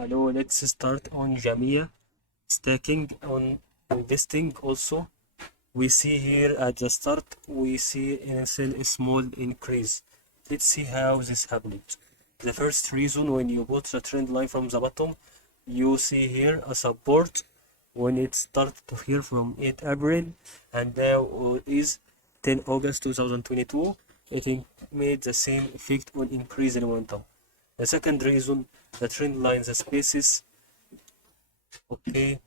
Hello, let's start on Jumia. Stacking on investing also. We see here at the start, we see initial a small increase. Let's see how this happened. The first reason, when you put the trend line from the bottom, you see here a support when it started to here from 8 April and now is 10 August 2022. Made the same effect on increase in momentum. The second reason, the trend line, the spaces, okay,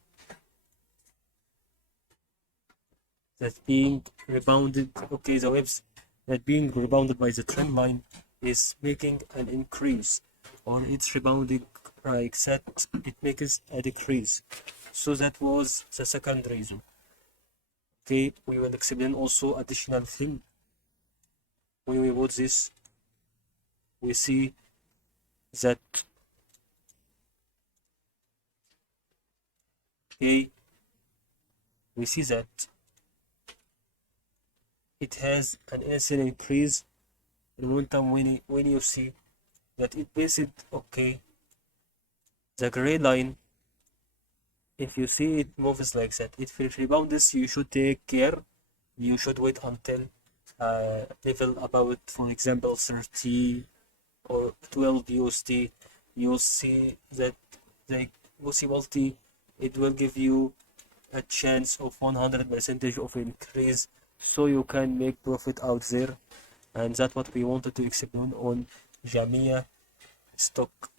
that being rebounded, okay, the waves that being rebounded by the trend line is making an increase, or it's rebounding like that, it makes a decrease. So that was the second reason. Okay, we will explain also additional thing. When we put this, we see that, okay, we see that it has an initial increase in momentum when you see that it based, okay, the gray line, if you see it moves like that, if it rebounds, you should take care. You should wait until level about, for example, 30 or 12 USD. You'll see that the possibility it will give you a chance of 100% of increase, so you can make profit out there. And that's what we wanted to explain on Jamia stock.